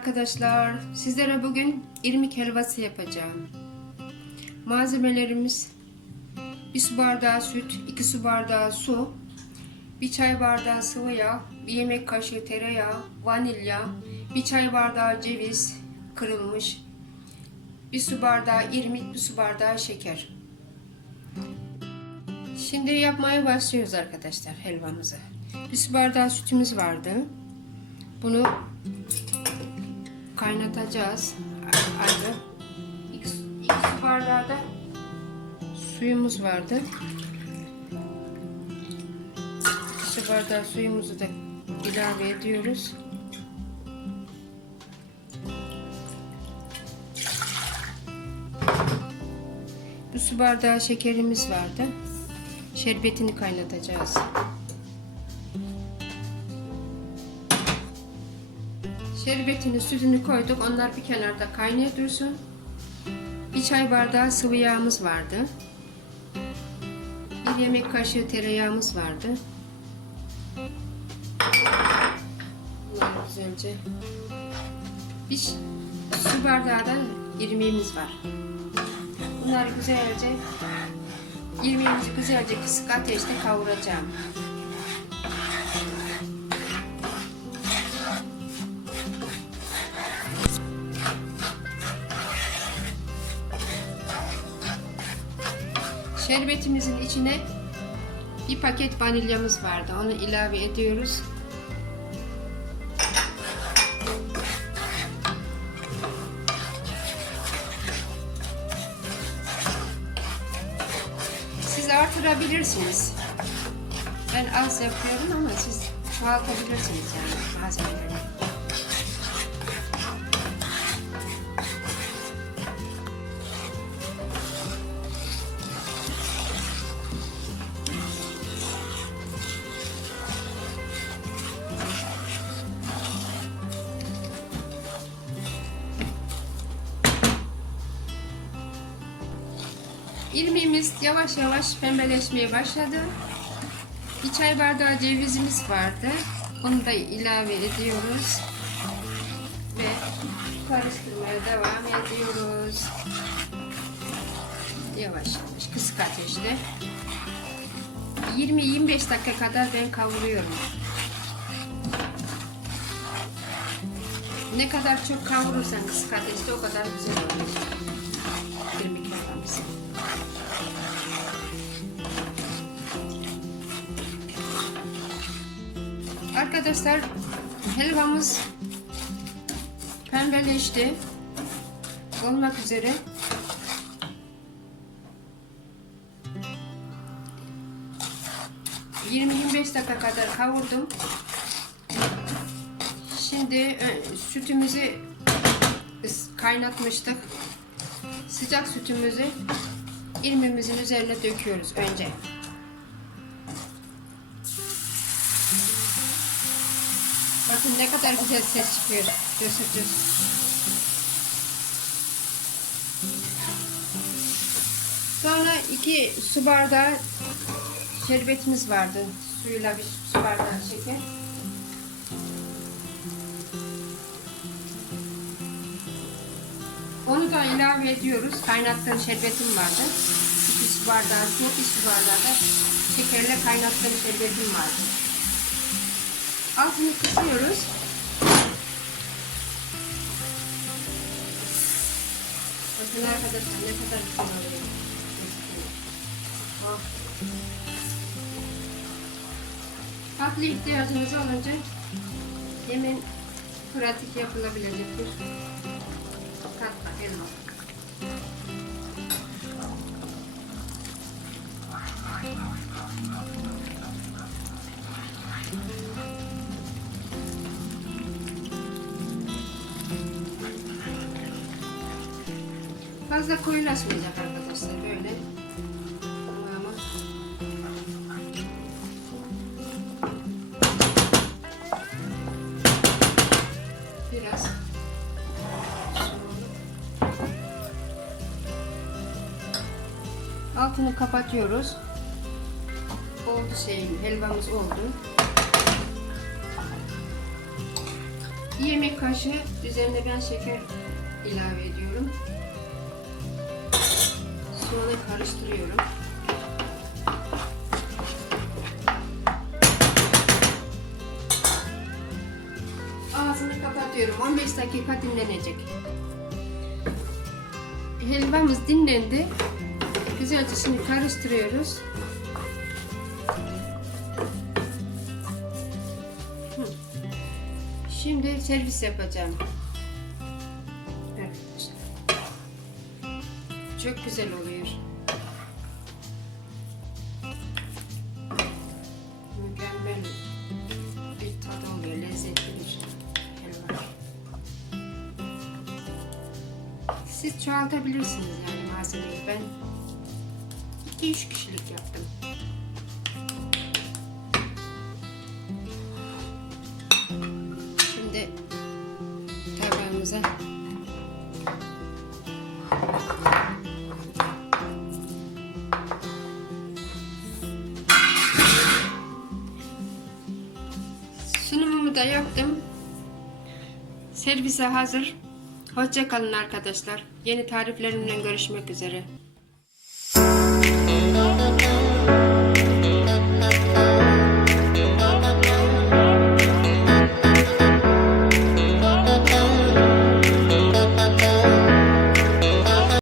arkadaşlar. Sizlere bugün irmik helvası yapacağım. Malzemelerimiz 1 su bardağı süt, 2 su bardağı su, 1 çay bardağı sıvı yağ, 1 yemek kaşığı tereyağı, vanilya, 1 çay bardağı ceviz kırılmış, 1 su bardağı irmik, 1 su bardağı şeker. Şimdi yapmaya başlıyoruz arkadaşlar helvamızı. 1 su bardağı sütümüz vardı. Bunu kaynatacağız. Ayrı. İki, iki su bardağı da suyumuz vardı. İki bardağı suyumuzu da ilave ediyoruz. Bu su bardağı şekerimiz vardı. Şerbetini kaynatacağız. Şerbetini, sütünü koyduk. Onlar bir kenarda kaynaya dursun. Bir çay bardağı sıvı yağımız vardı. Bir yemek kaşığı tereyağımız vardı. Bunları güzelce. Bir su bardağı da irmiğimiz var. Bunları güzelce irmiğimizi güzelce kısık ateşte kavuracağım. Şerbetimizin içine bir paket vanilyamız vardı. Onu ilave ediyoruz. Siz artırabilirsiniz. Ben az yapıyorum ama siz çoğaltabilirsiniz yani malzemeleri. İrmiğimiz yavaş yavaş pembeleşmeye başladı. Bir çay bardağı cevizimiz vardı. Onu da ilave ediyoruz. Ve karıştırmaya devam ediyoruz. Yavaş yavaş kısık ateşte. 20-25 dakika kadar ben kavuruyorum. Ne kadar çok kavurursan kısık ateşte o kadar güzel olur. İrmik helvamız. Arkadaşlar helvamız pembeleşti. Olmak üzere. ...20-25 dakika kadar kavurdum. Şimdi e, sütümüzü kaynatmıştık. Sıcak sütümüzü irmimizin üzerine döküyoruz önce. Bakın ne kadar güzel ses çıkıyor. Cösür. Sonra iki su bardağı şerbetimiz vardı. Suyla bir su bardağı şeker. Onu da ilave ediyoruz. Kaynattığım şerbetim vardı. İki su bardağı su, bir su bardağı da şekerle kaynattığım şerbetim vardı. Altını kısıyoruz. Bakın arkadaşlar ne kadar güzel oluyor. Oh. Tatlı ihtiyacınız olunca hemen pratik yapılabilecek bir tatlı elma. Fazla koyulaşmayacak arkadaşlar Altını kapatıyoruz. Oldu şeyin, helvamız oldu. Bir yemek kaşığı üzerine ben şeker ilave ediyorum. Sonra karıştırıyorum. Ağzını kapatıyorum. 15 dakika dinlenecek. Helvamız dinlendi. Güzelce şimdi karıştırıyoruz. Şimdi servis yapacağım. Çok güzel oluyor. Mükemmel bir tadı oluyor. Lezzetli bir. Siz çoğaltabilirsiniz yani malzemeyi. Ben 2-3 kişilik yaptım. Şimdi tabağımıza sunumumu da yaptım. Servise hazır. Hoşça kalın arkadaşlar. Yeni tariflerimle görüşmek üzere.